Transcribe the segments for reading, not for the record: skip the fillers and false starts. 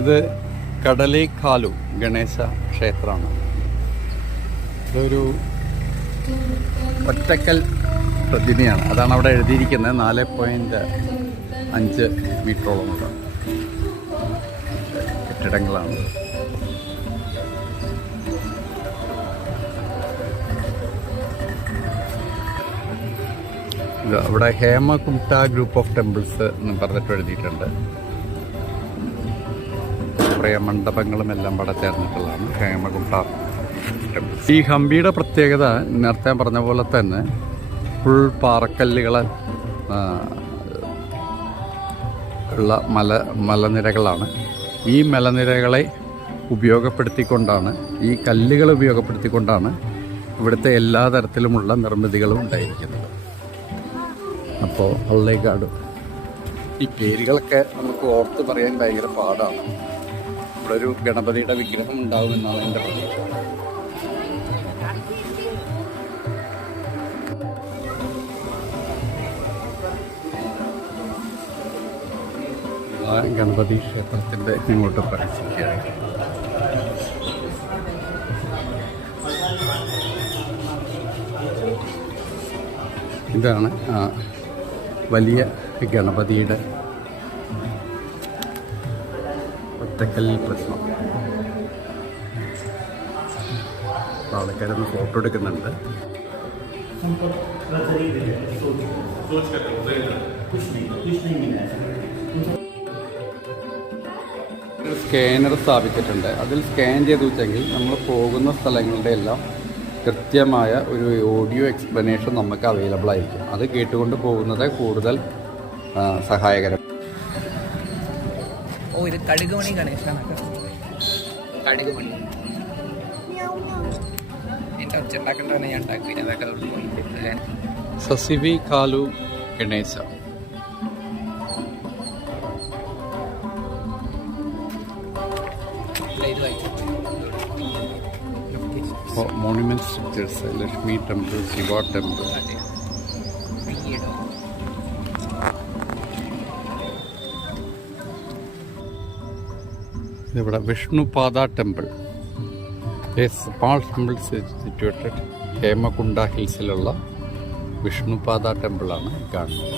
ഇത് കടലേക്കാലു ഗണേശ ക്ഷേത്രമാണ്. ഇതൊരു ഒറ്റക്കൽ പ്രതിമയാണ്. അതാണ് അവിടെ എഴുതിയിരിക്കുന്നത്. 4.5 മീറ്ററോളമുള്ള കെട്ടിടങ്ങളാണ്. അവിടെ ഹേമകുംട്ട ഗ്രൂപ്പ് ഓഫ് ടെമ്പിൾസ് എന്ന് പറഞ്ഞിട്ട് എഴുതിയിട്ടുണ്ട്. കുറേ മണ്ഡപങ്ങളും എല്ലാം അവിടെ ചേർന്നിട്ടുള്ളതാണ് ഹേമകുംട്ട ടെമ്പിൾസ്. ഈ ഹംപിയുടെ പ്രത്യേകത നേരത്തെ പറഞ്ഞ പോലെ തന്നെ ഫുൾ പാറക്കല്ലുകൾ ഉള്ള മലനിരകളാണ്. ഈ മലനിരകളെ ഉപയോഗപ്പെടുത്തിക്കൊണ്ടാണ്, ഈ കല്ലുകൾ ഉപയോഗപ്പെടുത്തിക്കൊണ്ടാണ് ഇവിടുത്തെ എല്ലാ തരത്തിലുമുള്ള നിർമ്മിതികളും ഉണ്ടായിരിക്കുന്നത്. അപ്പോൾ പള്ളേക്കാട് ഈ പേരുകളൊക്കെ നമുക്ക് ഓർത്ത് പറയാൻ ഭയങ്കര പാടാണ്. ഇവിടെ ഒരു ഗണപതിയുടെ വിഗ്രഹം ഉണ്ടാകുമെന്നാണ് എൻ്റെ പ്രതീക്ഷ. ഗണപതി ക്ഷേത്രത്തിൻ്റെ ഇങ്ങോട്ട് പ്രവേശിക്കുകയാണ്. ഇതാണ് വലിയ ഗണപതിയുടെ ഒറ്റക്കൽ പ്രതിമ. ആൾക്കാരൊന്ന് ഫോട്ടോ എടുക്കുന്നുണ്ട്. സ്കാനർ സ്ഥാപിച്ചിട്ടുണ്ട്. അതിൽ സ്കാൻ ചെയ്ത് വെച്ചെങ്കിൽ നമ്മൾ പോകുന്ന സ്ഥലങ്ങളുടെ എല്ലാം കൃത്യമായ ഒരു ഓഡിയോ എക്സ്പ്ലനേഷൻ നമുക്ക് അവൈലബിൾ ആയിരിക്കും. അത് കേട്ടുകൊണ്ട് പോകുന്നത് കൂടുതൽ സഹായകരം. ഇത് കടുകുമണി ഗണേശനൊക്കെ കടുകുമണി എൻ്റെ ഒച്ച ഉണ്ടാക്കേണ്ടവനെ ഞാൻ ഉണ്ടാക്കി. അതൊക്കെ Sasivekalu Ganesha. Monument structures, Lakshmi temple, Shiva temple. ഇവിടെ Vishnupada temple, a small temple situated Hemakunda ഹിൽസിലുള്ള വിഷ്ണുപാദ ടെമ്പിളാണ് കാണുന്നത്.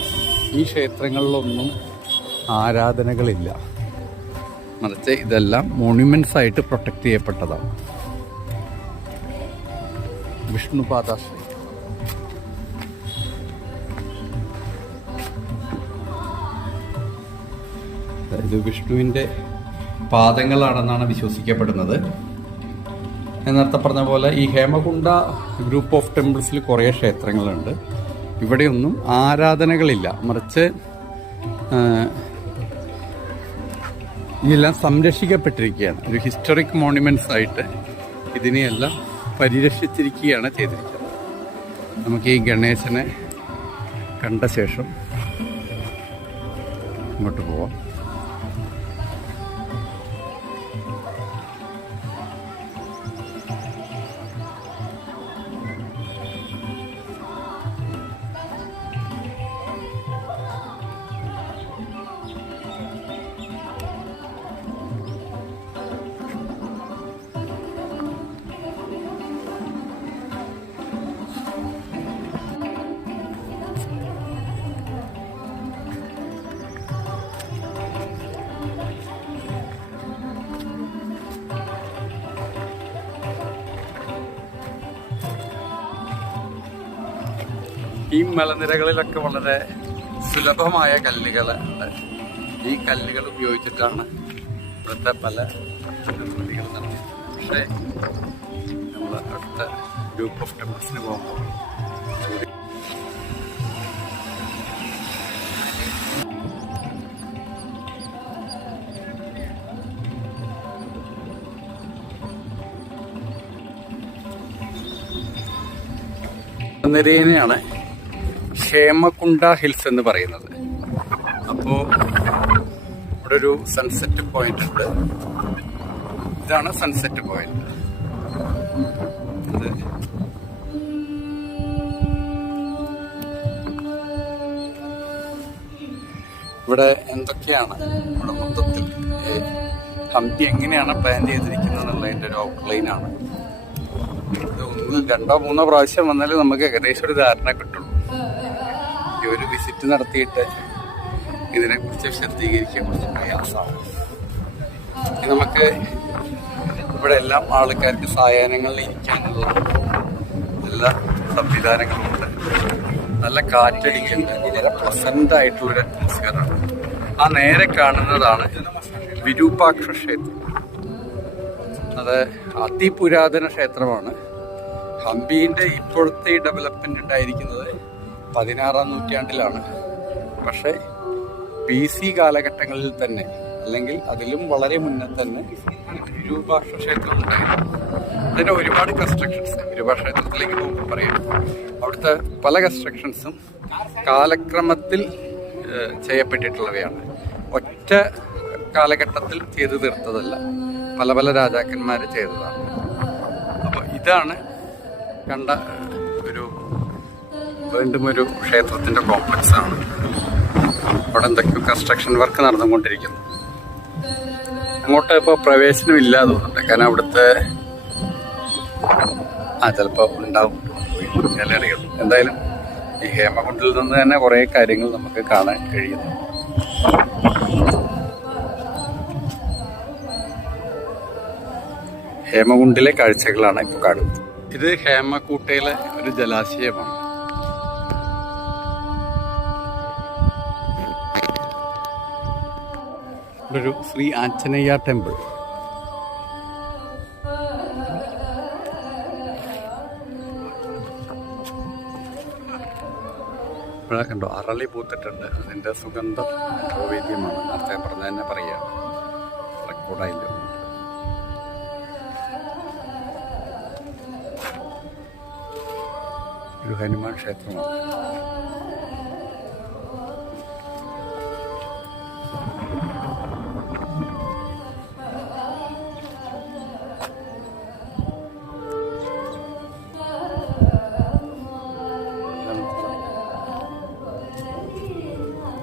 ഈ ക്ഷേത്രങ്ങളിലൊന്നും ആരാധനകളില്ല, മറിച്ച് ഇതെല്ലാം മോണ്യുമെന്റ്സ് ആയിട്ട് പ്രൊട്ടക്ട് ചെയ്യപ്പെട്ടതാണ്. വിഷ്ണുപാദ ഇത് വിഷ്ണുവിൻ്റെ പാദങ്ങളാണെന്നാണ് വിശ്വസിക്കപ്പെടുന്നത്. നേരത്തെ പറഞ്ഞ പോലെ ഈ ഹേമകുണ്ട ഗ്രൂപ്പ് ഓഫ് ടെമ്പിൾസിൽ കുറേ ക്ഷേത്രങ്ങളുണ്ട്. ഇവിടെയൊന്നും ആരാധനകളില്ല, മറിച്ച് ഇതെല്ലാം സംരക്ഷിക്കപ്പെട്ടിരിക്കുകയാണ്. ഒരു ഹിസ്റ്ററിക് മോണ്യുമെന്റ്സ് ആയിട്ട് ഇതിനെയെല്ലാം പരിരക്ഷിച്ചിരിക്കുകയാണ് ചെയ്തിരിക്കുന്നത്. നമുക്ക് ഈ ഗണേശനെ കണ്ട ശേഷം ഇങ്ങോട്ട് പോവാം. ഈ മലനിരകളിലൊക്കെ വളരെ സുലഭമായ കല്ലുകളുണ്ട്. ഈ കല്ലുകൾ ഉപയോഗിച്ചിട്ടാണ് ഇവിടുത്തെ പല നിർമ്മിതികൾ നടത്തുന്നത്. പക്ഷേ നമ്മൾ അടുത്ത ഗ്രൂപ്പ് ഓഫ് ടെമ്പിൾസിന് പോകുമ്പോൾ നിരേനെയാണ് ഹേമകുണ്ട ഹിൽസ് എന്ന് പറയുന്നത്. അപ്പോൾ ഇവിടെ ഒരു സൺസെറ്റ് പോയിന്റ് ഉണ്ട്. ഇതാണ് സൺസെറ്റ് പോയിന്റ്. അത് ഇവിടെ എന്തൊക്കെയാണ് ഇവിടെ മൊത്തത്തിൽ ഹംപി എങ്ങനെയാണ് പ്ലാൻ ചെയ്തിരിക്കുന്നത് എന്നുള്ളതിൻ്റെ ഒരു ഔട്ട്ലൈനാണ്. ഇത് 1, 2, 3 പ്രാവശ്യം വന്നാലും നമുക്ക് ഏകദേശം ഒരു ധാരണ കിട്ടുള്ളൂ. ഈ ഒരു വിസിറ്റ് നടത്തിയിട്ട് ഇതിനെക്കുറിച്ച് വിശദീകരിക്കാൻ കുറച്ച് പ്രയാസമാണ്. നമുക്ക് ഇവിടെ എല്ലാം ആൾക്കാർക്ക് സായാഹ്നങ്ങളിൽ ഇരിക്കാനുള്ള എല്ലാ സംവിധാനങ്ങളുമുണ്ട്. നല്ല കാറ്റടിക്കുന്ന വളരെ പ്ലസന്റ് ആയിട്ടുള്ളൊരു അറ്റ്മോസ്ഫിയറാണ്. ആ നേരെ കാണുന്നതാണ് വിരൂപാക്ഷ ക്ഷേത്രം. അത് അതിപുരാതന ക്ഷേത്രമാണ്. ഹംപിൻ്റെ ഇപ്പോഴത്തെ ഈ ഡെവലപ്മെന്റ് ഉണ്ടായിരിക്കുന്നത് 16-ാം നൂറ്റാണ്ടിലാണ്. പക്ഷേ BC കാലഘട്ടങ്ങളിൽ തന്നെ, അല്ലെങ്കിൽ അതിലും വളരെ മുന്നേ തന്നെ വിരൂപാക്ഷ ക്ഷേത്രം ഉണ്ടായിരുന്നു. അതിൻ്റെ ഒരുപാട് കൺസ്ട്രക്ഷൻസ് വിരൂപാക്ഷ ക്ഷേത്രത്തിലേക്ക് പോകുമ്പോൾ പറയാം. അവിടുത്തെ പല കൺസ്ട്രക്ഷൻസും കാലക്രമത്തിൽ ചെയ്യപ്പെട്ടിട്ടുള്ളവയാണ്. ഒറ്റ കാലഘട്ടത്തിൽ ചെയ്തു തീർത്തതല്ല, പല പല രാജാക്കന്മാർ ചെയ്തതാണ്. അപ്പോൾ ഇതാണ് കണ്ട വീണ്ടും ഒരു ക്ഷേത്രത്തിൻ്റെ കോംപ്ലക്സ് ആണ്. അവിടെ എന്തൊക്കെയോ കൺസ്ട്രക്ഷൻ വർക്ക് നടന്നുകൊണ്ടിരിക്കുന്നു. അങ്ങോട്ട് ഇപ്പോൾ പ്രവേശനം ഇല്ലാതെ തോന്നുന്നുണ്ട്. കാരണം അവിടുത്തെ ചിലപ്പോൾ ഉണ്ടാവും, അറിയുള്ളൂ. എന്തായാലും ഈ ഹേമകുണ്ടിൽ നിന്ന് തന്നെ കുറേ കാര്യങ്ങൾ നമുക്ക് കാണാൻ കഴിയുന്നു. ഹേമകുണ്ടിലെ കാഴ്ചകളാണ് ഇപ്പോൾ കാണുന്നത്. ഇത് ഹേമകൂട്ടയിലെ ഒരു ജലാശയമാണ്. ഒരു ശ്രീ ആഞ്ജനേയ ടെമ്പിൾ. ഇവിടെ കണ്ടോ അറളി പൂത്തിട്ടുണ്ട്. അതിൻ്റെ സുഗന്ധം വൈദ്യമാണ്. നേരത്തെ പറഞ്ഞ തന്നെ പറയുകയാണ്, റെക്കോർഡായില്ല. ഒരു ഹനുമാൻ ക്ഷേത്രമാണ്.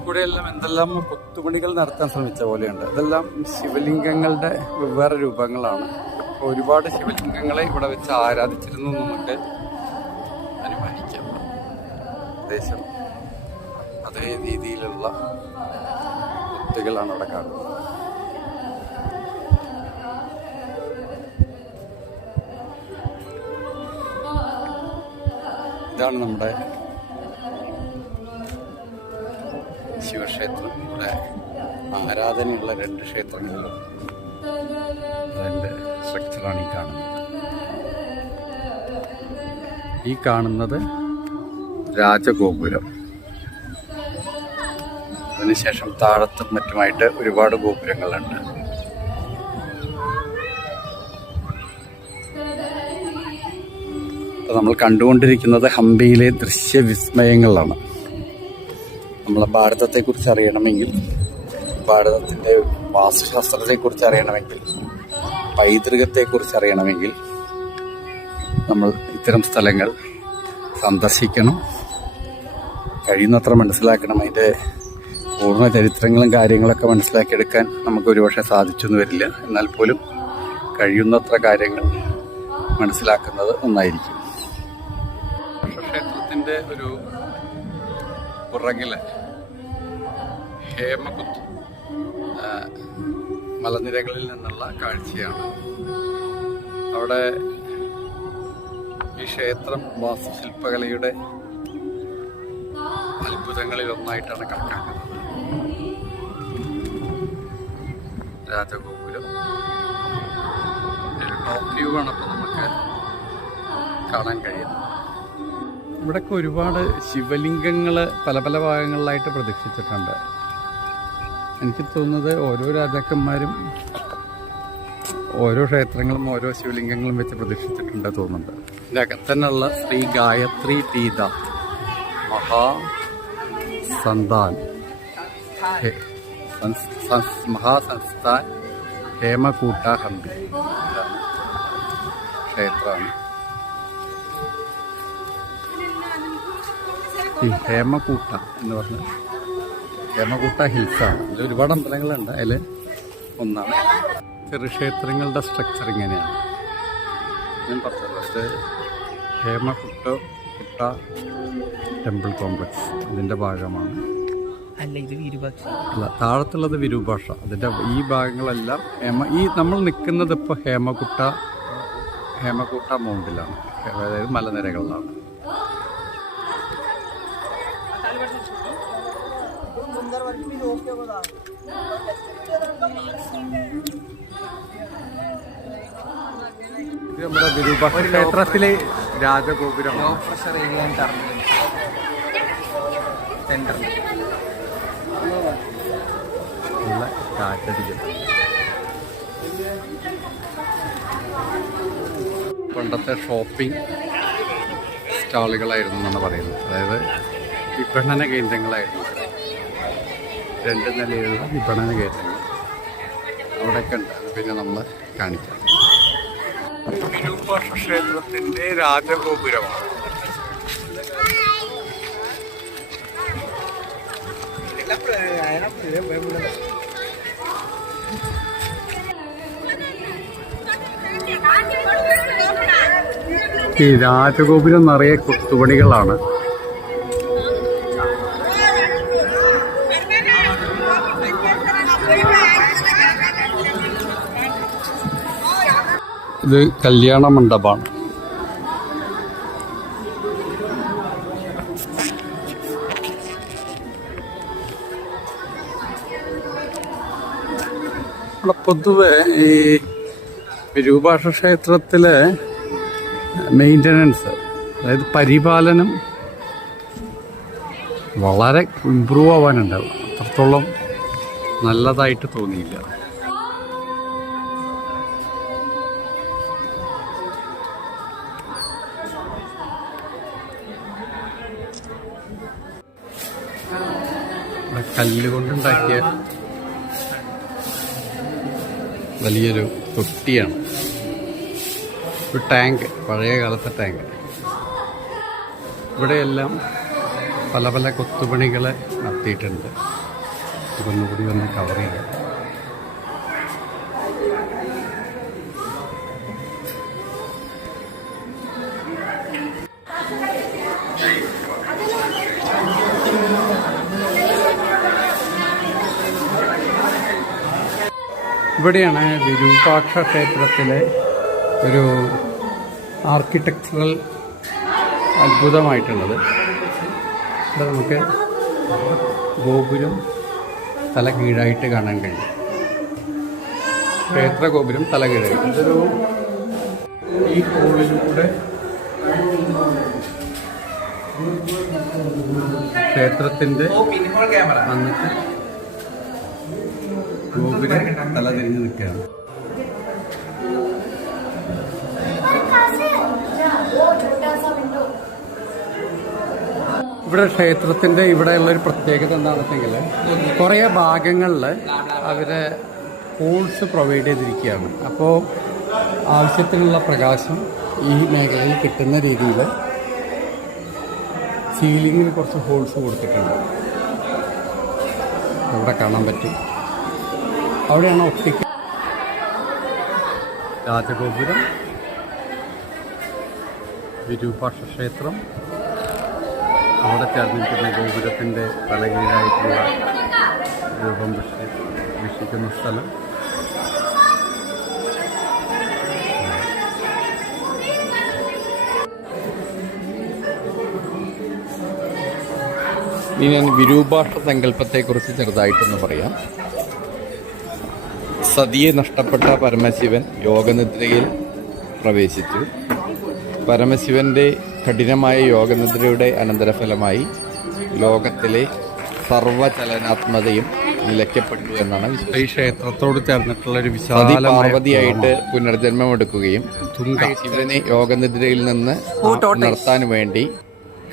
ഇവിടെയെല്ലാം എന്തെല്ലാം കൊത്തുപണികൾ നടത്താൻ ശ്രമിച്ച പോലെയുണ്ട്. ഇതെല്ലാം ശിവലിംഗങ്ങളുടെ വെവ്വേറെ രൂപങ്ങളാണ്. ഒരുപാട് ശിവലിംഗങ്ങളെ ഇവിടെ വെച്ച് ആരാധിച്ചിരുന്നു നമുക്ക് അനുമാനിക്കാം. ഏകദേശം അതേ രീതിയിലുള്ള കൊത്തുകളാണ് അവിടെ കാണുന്നത്. ഇതാണ് നമ്മുടെ ശിവക്ഷേത്രം. ഇവിടെ ആരാധനയുള്ള 2 ക്ഷേത്രങ്ങളിലും അതിൻ്റെ സ്ട്രക്ചറാണ് ഈ കാണുന്നത്. ഈ കാണുന്നത് രാജഗോപുരം. അതിനുശേഷം താഴത്തും മറ്റുമായിട്ട് ഒരുപാട് ഗോപുരങ്ങളുണ്ട്. നമ്മൾ കണ്ടുകൊണ്ടിരിക്കുന്നത് ഹംപിയിലെ ദൃശ്യവിസ്മയങ്ങളാണ്. നമ്മളെ ഭാരതത്തെക്കുറിച്ച് അറിയണമെങ്കിൽ, ഭാരതത്തിൻ്റെ വാസ്തുശാസ്ത്രത്തെക്കുറിച്ച് അറിയണമെങ്കിൽ, പൈതൃകത്തെക്കുറിച്ച് അറിയണമെങ്കിൽ നമ്മൾ ഇത്തരം സ്ഥലങ്ങൾ സന്ദർശിക്കണം, കഴിയുന്നത്ര മനസ്സിലാക്കണം. അതിൻ്റെ പൂർണ്ണ ചരിത്രങ്ങളും കാര്യങ്ങളൊക്കെ മനസ്സിലാക്കിയെടുക്കാൻ നമുക്ക് ഒരുപക്ഷെ സാധിച്ചൊന്നും വരില്ല. എന്നാൽ പോലും കഴിയുന്നത്ര കാര്യങ്ങൾ മനസ്സിലാക്കുന്നത് നന്നായിരിക്കും. ക്ഷേത്രത്തിൻ്റെ ഒരു പുറകിലെ ഹേമകുത്ത് മലനിരകളിൽ നിന്നുള്ള കാഴ്ചയാണ്. അവിടെ ഈ ക്ഷേത്രം വാസ്തുശില്പകലയുടെ അത്ഭുതങ്ങളിൽ ഒന്നായിട്ടാണ് കണക്കാക്കുന്നത്. രാജഗോപുരം ഒരു ടോപ്പ് വ്യൂ ആണ് ഇപ്പോൾ നമുക്ക് കാണാൻ കഴിയുന്നത്. ഇവിടെയൊക്കെ ഒരുപാട് ശിവലിംഗങ്ങൾ പല പല ഭാഗങ്ങളിലായിട്ട് പ്രതിഷ്ഠിച്ചിട്ടുണ്ട്. എനിക്ക് തോന്നുന്നത് ഓരോ രാജാക്കന്മാരും ഓരോ ക്ഷേത്രങ്ങളും ഓരോ ശിവലിംഗങ്ങളും വെച്ച് പ്രതിഷ്ഠിച്ചിട്ടുണ്ട് തോന്നുന്നുണ്ട്. ഇതിൻ്റെ അകത്തന്നെയുള്ള ശ്രീ ഗായത്രി പീത മഹാസംസ്ഥാൻ ഹേമകൂട്ട ഹംപി ക്ഷേത്രമാണ്. ഈ ഹേമകൂട്ട എന്ന് പറഞ്ഞ ഹേമകൂട്ട ഹിൽസാണ്. ഇതിൽ ഒരുപാട് അമ്പലങ്ങളുണ്ട്. അതിൽ ഒന്നാണ് ചെറുക്ഷേത്രങ്ങളുടെ സ്ട്രക്ചർ ഇങ്ങനെയാണ്. ഞാൻ പറഞ്ഞത് ഇത് ഹേമകുട്ട ടെമ്പിൾ കോംപ്ലക്സ് അതിൻ്റെ ഭാഗമാണ്. അല്ല, ഇത് വിരൂപാക്ഷ അല്ല, താഴത്തുള്ളത് വിരൂപാക്ഷ. അതിൻ്റെ ഈ ഭാഗങ്ങളെല്ലാം നമ്മൾ നിൽക്കുന്നത് ഇപ്പോൾ ഹേമകുട്ട മൗണ്ടിലാണ്, അതായത് മലനിരകളിലാണ്. ഇത് നമ്മുടെ വിരൂപാക്ഷ ക്ഷേത്രത്തിലെ രാജഗോപുരം. ലോ പ്രഷർ ഏരിയ സെന്ററിൽ നല്ല കാറ്റടിക്കും. പണ്ടത്തെ ഷോപ്പിംഗ് സ്റ്റാളുകളായിരുന്നു എന്നാണ് പറയുന്നത്. അതായത് വിപണന കേന്ദ്രങ്ങളായിരുന്നു. 2 നിലയുള്ള വിപണന കേന്ദ്രങ്ങൾ അവിടെയൊക്കെ ഉണ്ട്. പിന്നെ നമ്മൾ കാണിക്കാം. വിരൂപാക്ഷ ക്ഷേത്രത്തിൻ്റെ രാജഗോപുരമാണ്. ഈ രാജഗോപുരം നിറയെ കൊത്തുപണികളാണ്. ഇത് കല്യാണ മണ്ഡപമാണ്. പൊതുവെ ഈ വിരൂപാക്ഷ ക്ഷേത്രത്തിലെ മെയിൻ്റനൻസ്, അതായത് പരിപാലനം വളരെ ഇമ്പ്രൂവ് ആവാനുണ്ടാവും. അത്രത്തോളം നല്ലതായിട്ട് തോന്നിയില്ല. കല്ലുകൊണ്ടുണ്ടാക്കിയ വലിയൊരു തൊട്ടിയാണ്. ഒരു ടാങ്ക്, പഴയ കാലത്തെ ടാങ്ക്. ഇവിടെയെല്ലാം പല പല കൊത്തുപണികൾ നടത്തിയിട്ടുണ്ട്. ഇതൊന്നുകൂടി ഒന്ന് കവർ ചെയ്യാം. ഇവിടെയാണ് വിരൂപാക്ഷ ക്ഷേത്രത്തിലെ ഒരു ആർക്കിടെക്ചറൽ അത്ഭുതമായിട്ടുള്ളത്. ഇവിടെ നമുക്ക് ഗോപുരം തല കീഴായിട്ട് കാണാൻ കഴിയും. ക്ഷേത്ര ഗോപുരം തല കീഴായിട്ട്. ഇതൊരു ഈ ഹോളിലൂടെ ക്ഷേത്രത്തിൻ്റെ വന്നിട്ട് ഗോപുരം തല തിരിഞ്ഞ് നിൽക്കുകയാണ്. ഇവിടെ ക്ഷേത്രത്തിൻ്റെ ഇവിടെയുള്ളൊരു പ്രത്യേകത എന്താണെന്ന് വെച്ചെങ്കിൽ കുറേ ഭാഗങ്ങളിൽ അവർ ഹോൾസ് പ്രൊവൈഡ് ചെയ്തിരിക്കുകയാണ്. അപ്പോൾ ആവശ്യത്തിനുള്ള പ്രകാശം ഈ മേഖലയിൽ കിട്ടുന്ന രീതിയിൽ സീലിങ്ങിൽ കുറച്ച് ഹോൾസ് കൊടുത്തിട്ടുണ്ട്. ഇവിടെ കാണാൻ പറ്റും. അവിടെയാണ് ഒപ്റ്റിക്കൽ രാജഗോപുരം, വിരൂപാക്ഷ ക്ഷേത്രം, അവിടെ ചേർന്നിരിക്കുന്ന ഗോപുരത്തിൻ്റെ തലകീഴായിട്ടുള്ള രൂപം വീക്ഷിക്കുന്ന സ്ഥലം. ഇനി ഞാൻ വിരൂപാക്ഷ സങ്കല്പത്തെക്കുറിച്ച് ചെറുതായിട്ടൊന്ന് പറയാം. സതിയെ നഷ്ടപ്പെട്ട പരമശിവൻ യോഗനിദ്രയിൽ പ്രവേശിച്ചു. പരമശിവന്റെ കഠിനമായ യോഗനിദ്രയുടെ അനന്തരഫലമായി ലോകത്തിലെ സർവചലനാത്മതയും നിലയ്ക്കപ്പെട്ടു എന്നാണ് വിശ്വാസം. ഈ ക്ഷേത്രത്തോട് ചേർന്നിട്ടുള്ള ഒരു വിശാല പാർവതിയായിട്ട് പുനർജന്മം എടുക്കുകയും ശിവനെ യോഗനിദ്രയിൽ നിന്ന് ഉണർത്താൻ വേണ്ടി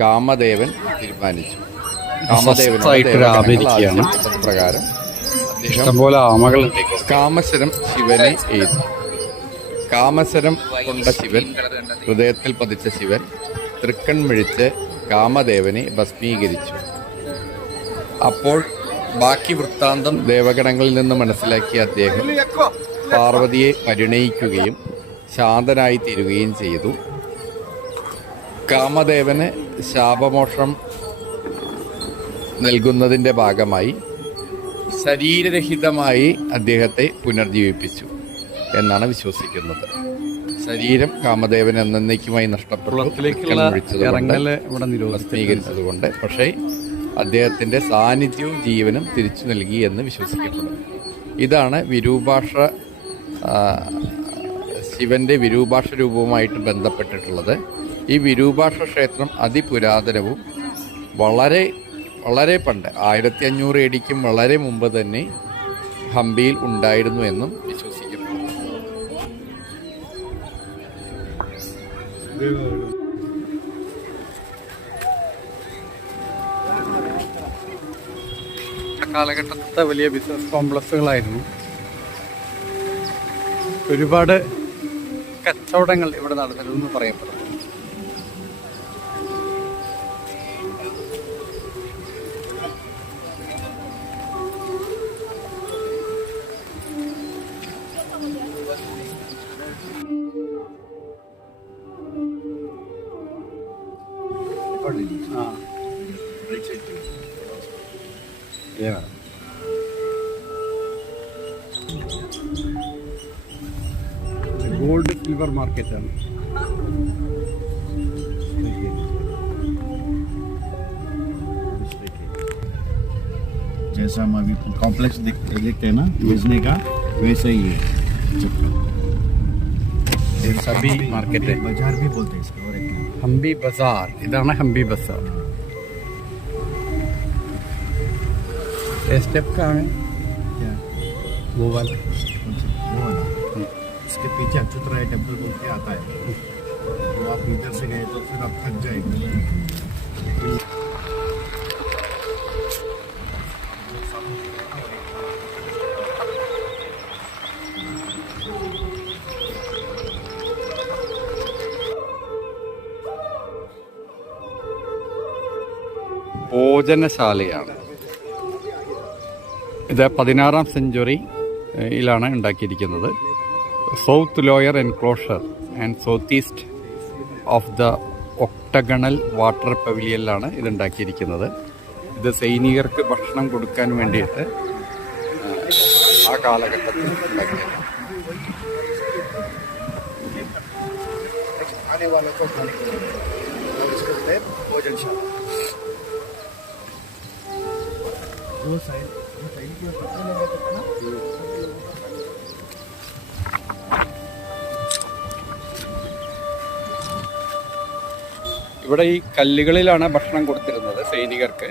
കാമദേവൻ തീരുമാനിച്ചു. കാമദേവൻ പ്രകാരം ഇഷ്ടംപോലെ ആമകളുണ്ട്. കാമശരം ശിവനെ എഴുതി. കാമശരം കൊണ്ട ശിവൻ, ഹൃദയത്തിൽ പതിച്ച ശിവൻ തൃക്കൺ മിഴിച്ച് കാമദേവനെ ഭസ്മീകരിച്ചു. അപ്പോൾ ബാക്കി വൃത്താന്തം ദേവഗണങ്ങളിൽ നിന്ന് മനസ്സിലാക്കിയ അദ്ദേഹം പാർവതിയെ പരിണയിക്കുകയും ശാന്തനായി തീരുകയും ചെയ്തു. കാമദേവന് ശാപമോക്ഷം നൽകുന്നതിൻ്റെ ഭാഗമായി ശരീരരഹിതമായി അദ്ദേഹത്തെ പുനർജീവിപ്പിച്ചു എന്നാണ് വിശ്വസിക്കുന്നത്. ശരീരം കാമദേവൻ എന്നേക്കുമായി നഷ്ടപ്പെട്ടതുകൊണ്ട് പക്ഷേ അദ്ദേഹത്തിൻ്റെ സാന്നിധ്യവും ജീവനും തിരിച്ചു നൽകി എന്ന് വിശ്വസിക്കപ്പെടുന്നു. ഇതാണ് വിരൂപാക്ഷ ശിവന്റെ വിരൂപാക്ഷ രൂപവുമായിട്ട് ബന്ധപ്പെട്ടിട്ടുള്ളത്. ഈ വിരൂപാക്ഷ ക്ഷേത്രം അതിപുരാതനവും വളരെ വളരെ പണ്ട് 1500 AD വളരെ മുമ്പ് തന്നെ ഹംപിയിൽ ഉണ്ടായിരുന്നു എന്നും വിശ്വസിക്കപ്പെടുന്നു. കാലഘട്ടത്തെ വലിയ ബിസിനസ് കോംപ്ലക്സുകളായിരുന്നു. ഒരുപാട് കച്ചവടങ്ങൾ ഇവിടെ നടന്നിരുന്നു പറയപ്പെടുന്നു. ഗോൾഡ് സിൽവർ മാർക്കറ്റാണ്. जैसा हम अभी कॉम्प्लेक्स देखते हैं ना बेचने का, वैसा ही है. സബി മാർക്കറ്റ്, बाजार भी बोलते हैं इसको. और एक ഹംപി ബസാർ. ഇതാണ് ഹംപി ബസാർ. स्टेप कहाँ है? क्या वो वाला. वो वाला इसके पीछे अच्युतराय टेम्पल बोल के आता है. तो आप इधर से गए तो फिर आप थक जाएंगे. ഭോജനശാലയാണ് ഇത്. 16ാം സെഞ്ച്വറിയിലാണ് ഉണ്ടാക്കിയിരിക്കുന്നത്. South lower enclosure and south east of the octagonal water പവിലിയനിലാണ് ഇത് ഉണ്ടാക്കിയിരിക്കുന്നത്. ഇത് സൈനികർക്ക് ഭക്ഷണം കൊടുക്കാൻ വേണ്ടിയിട്ട് ആ കാലഘട്ടത്തിൽ ഉണ്ടാക്കിയത്. आने वालों को खाने के लिए और इसको बोलते हैं भोजनशाला. वो साइड की पत्ते लगा था ना. ഇവിടെ ഈ കല്ലുകളിലാണ് ഭക്ഷണം കൊടുത്തിരുന്നത് സൈനികർക്ക്.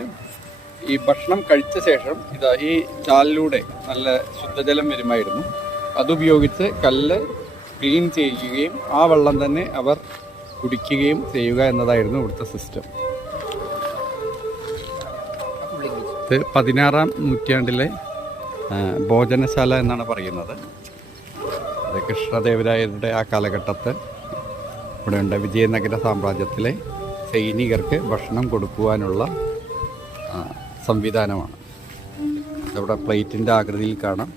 ഈ ഭക്ഷണം കഴിച്ച ശേഷം ഇതാ ഈ ചാലിലൂടെ നല്ല ശുദ്ധജലം വരുമായിരുന്നു. അതുപയോഗിച്ച് കല്ല് ക്ലീൻ ചെയ്യുകയും ആ വെള്ളം തന്നെ അവർ കുടിക്കുകയും ചെയ്യുക എന്നതായിരുന്നു ഇവിടുത്തെ സിസ്റ്റം. ഇത് 16ാം നൂറ്റാണ്ടിലെ ഭോജനശാല എന്നാണ് പറയുന്നത്. അത് കൃഷ്ണദേവരായരുടെ ആ കാലഘട്ടത്ത് ഇവിടെയുണ്ട്. വിജയനഗര സാമ്രാജ്യത്തിലെ സൈനികർക്ക് ഭക്ഷണം കൊടുക്കുവാനുള്ള സംവിധാനമാണ്. അവിടെ പ്ലേറ്റിൻ്റെ ആകൃതിയിൽ കാണാം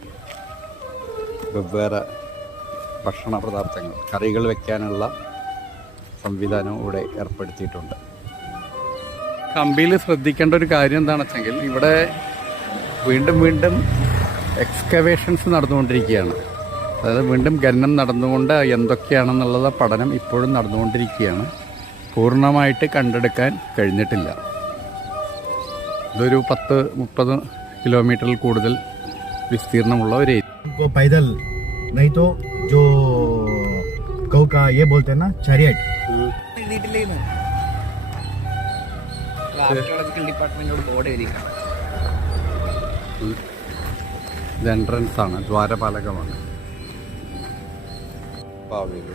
വെവ്വേറെ ഭക്ഷണ പദാർത്ഥങ്ങൾ, കറികൾ വയ്ക്കാനുള്ള സംവിധാനം ഇവിടെ ഏർപ്പെടുത്തിയിട്ടുണ്ട്. ഹംപിയിൽ ശ്രദ്ധിക്കേണ്ട ഒരു കാര്യം എന്താണെന്ന് വെച്ചെങ്കിൽ ഇവിടെ വീണ്ടും വീണ്ടും എക്സ്കവേഷൻസ് നടന്നുകൊണ്ടിരിക്കുകയാണ്. അതായത് വീണ്ടും ഖനനം നടന്നുകൊണ്ട് എന്തൊക്കെയാണെന്നുള്ളത് പഠനം ഇപ്പോഴും നടന്നുകൊണ്ടിരിക്കുകയാണ്. പൂർണ്ണമായിട്ട് കണ്ടെടുക്കാൻ കഴിഞ്ഞിട്ടില്ല. ഇതൊരു 10-30 കിലോമീറ്ററിൽ കൂടുതൽ വിസ്തീർണമുള്ള ഒരു ഏരിയ. पैदल नहीं तो जो गौ का ये बोलते हैं ना चैरियट. എഴുതിയിട്ടില്ലേന്ന് ആർക്കിയോളജിക്കൽ ഡിപ്പാർട്ട്മെന്റിനോട് ബോർഡ് എഴുതിയിരിക്കണം. ഇത് എൻട്രൻസ് ആണ്, ദ്വാരപാലകമാണ്. ഭാവിയിൽ